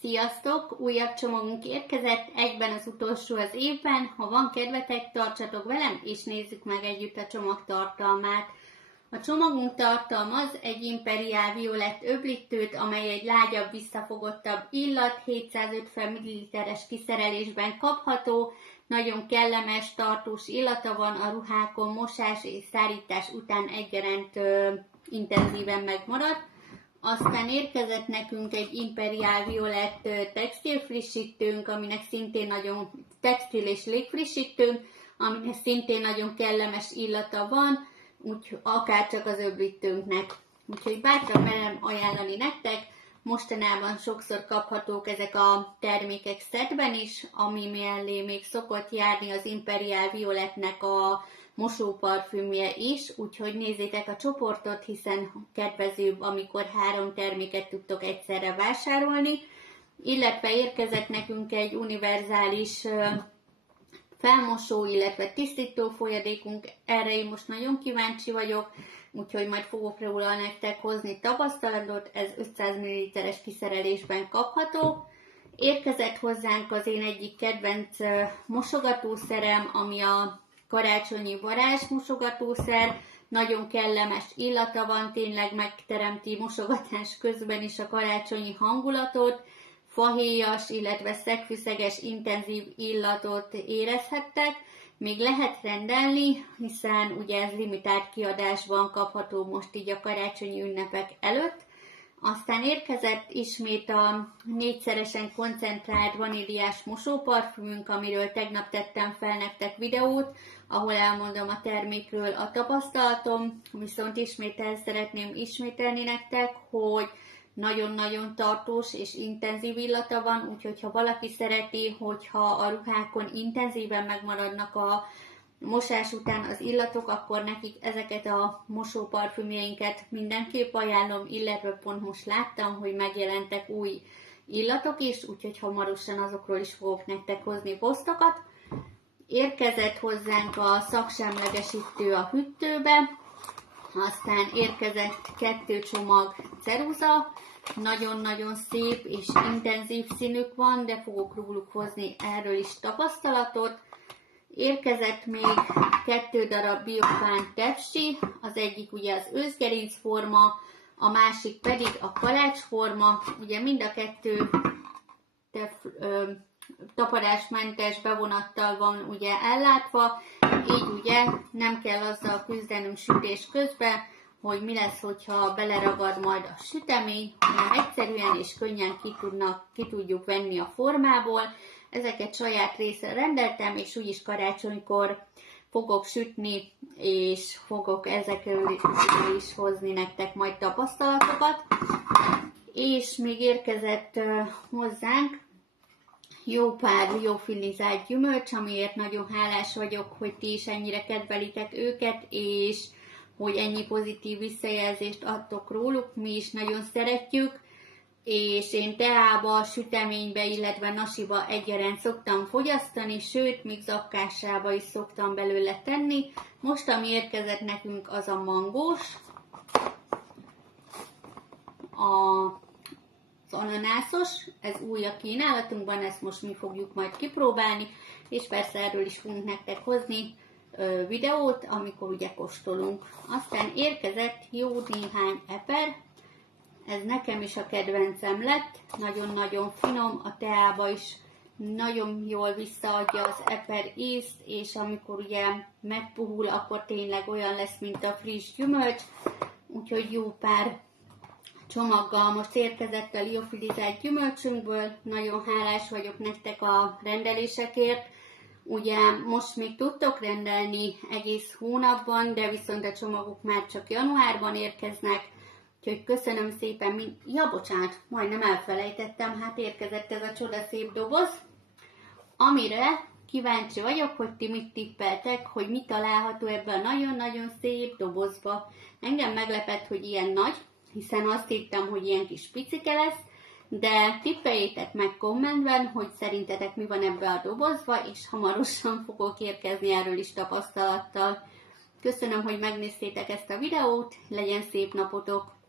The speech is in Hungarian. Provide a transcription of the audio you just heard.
Sziasztok! Újabb csomagunk érkezett, egyben az utolsó az évben. Ha van kedvetek, tartsatok velem, és nézzük meg együtt a csomag tartalmát. A csomagunk tartalmaz egy Imperial Violett öblítőt, amely egy lágyabb, visszafogottabb illat, 750 ml-es kiszerelésben kapható. Nagyon kellemes, tartós illata van, a ruhákon mosás és szárítás után egyaránt intenzíven megmarad. Aztán érkezett nekünk egy Imperial Violett textilfrissítőnk, aminek szintén nagyon textil és légfrissítőnk, aminek szintén nagyon kellemes illata van, úgy akárcsak az öblítőnknek. Úgyhogy bátran merem ajánlani nektek, mostanában sokszor kaphatók ezek a termékek szetben is, ami mellé még szokott járni az Imperial Violettnek a mosóparfümje is, úgyhogy nézzétek a csoportot, hiszen kedvezőbb, amikor 3 terméket tudtok egyszerre vásárolni. Illetve érkezett nekünk egy univerzális felmosó, illetve tisztító folyadékunk, erre én most nagyon kíváncsi vagyok, úgyhogy majd fogok róla nektek hozni tapasztalatot, ez 500 ml-es kiszerelésben kapható. Érkezett hozzánk az én egyik kedvenc mosogatószerem, ami a karácsonyi varázsmosogatószer, nagyon kellemes illata van, tényleg megteremti mosogatás közben is a karácsonyi hangulatot, fahéjas, illetve szegfűszeges intenzív illatot érezhettek. Még lehet rendelni, hiszen ugye ez limitált kiadásban kapható most így a karácsonyi ünnepek előtt. Aztán érkezett ismét a 4-szeresen koncentrált vaníliás mosóparfümünk, amiről tegnap tettem fel nektek videót, ahol elmondom a termékről a tapasztalatom, viszont ismét el szeretném ismételni nektek, hogy nagyon-nagyon tartós és intenzív illata van, úgyhogy ha valaki szereti, hogyha a ruhákon intenzíven megmaradnak a mosás után az illatok, akkor nekik ezeket a mosóparfümjeinket mindenképp ajánlom, illetve pont most láttam, hogy megjelentek új illatok is, úgyhogy hamarosan azokról is fogok nektek hozni posztokat. Érkezett hozzánk a szaksemlegesítő a hűtőbe, aztán érkezett 2 csomag ceruza, nagyon-nagyon szép és intenzív színük van, de fogok róluk hozni erről is tapasztalatot. Érkezett még 2 darab biopán tepsi, az egyik ugye az őszgerinc forma, a másik pedig a kalácsforma, ugye mind a 2 tapadásmentes bevonattal van ugye ellátva, így ugye nem kell azzal küzdenünk sütés közben, hogy mi lesz, hogyha beleragad majd a sütemény, hanem egyszerűen és könnyen ki tudjuk venni a formából. Ezeket saját részre rendeltem, és úgyis karácsonykor fogok sütni, és fogok ezekről is hozni nektek majd tapasztalatokat. És még érkezett hozzánk jó pár liofilizált gyümölcs, amiért nagyon hálás vagyok, hogy ti is ennyire kedvelitek őket, és hogy ennyi pozitív visszajelzést adtok róluk, mi is nagyon szeretjük, és én teába, süteménybe, illetve nasiba egyaránt szoktam fogyasztani, sőt, még zakkásába is szoktam belőle tenni. Most, ami érkezett nekünk, az a mangós, az ananászos, ez új a kínálatunkban, ezt most mi fogjuk majd kipróbálni, és persze erről is fogunk nektek hozni videót, amikor ugye kóstolunk. Aztán érkezett jó néhány eper, ez nekem is a kedvencem lett, nagyon-nagyon finom, a teába is nagyon jól visszaadja az eper ízt, és amikor ugye megpuhul, akkor tényleg olyan lesz, mint a friss gyümölcs, úgyhogy jó pár csomaggal most érkezett a liofilizált gyümölcsünkből, nagyon hálás vagyok nektek a rendelésekért. Ugye most még tudtok rendelni egész hónapban, de viszont a csomagok már csak januárban érkeznek, úgyhogy köszönöm szépen, bocsánat, majdnem elfelejtettem, hát érkezett ez a csodaszép doboz, amire kíváncsi vagyok, hogy ti mit tippeltek, hogy mi található ebben a nagyon-nagyon szép dobozba. Engem meglepett, hogy ilyen nagy, hiszen azt hittem, hogy ilyen kis picike lesz, de tippeljétek meg kommentben, hogy szerintetek mi van ebbe a dobozba, és hamarosan fogok érkezni erről is tapasztalattal. Köszönöm, hogy megnéztétek ezt a videót, legyen szép napotok!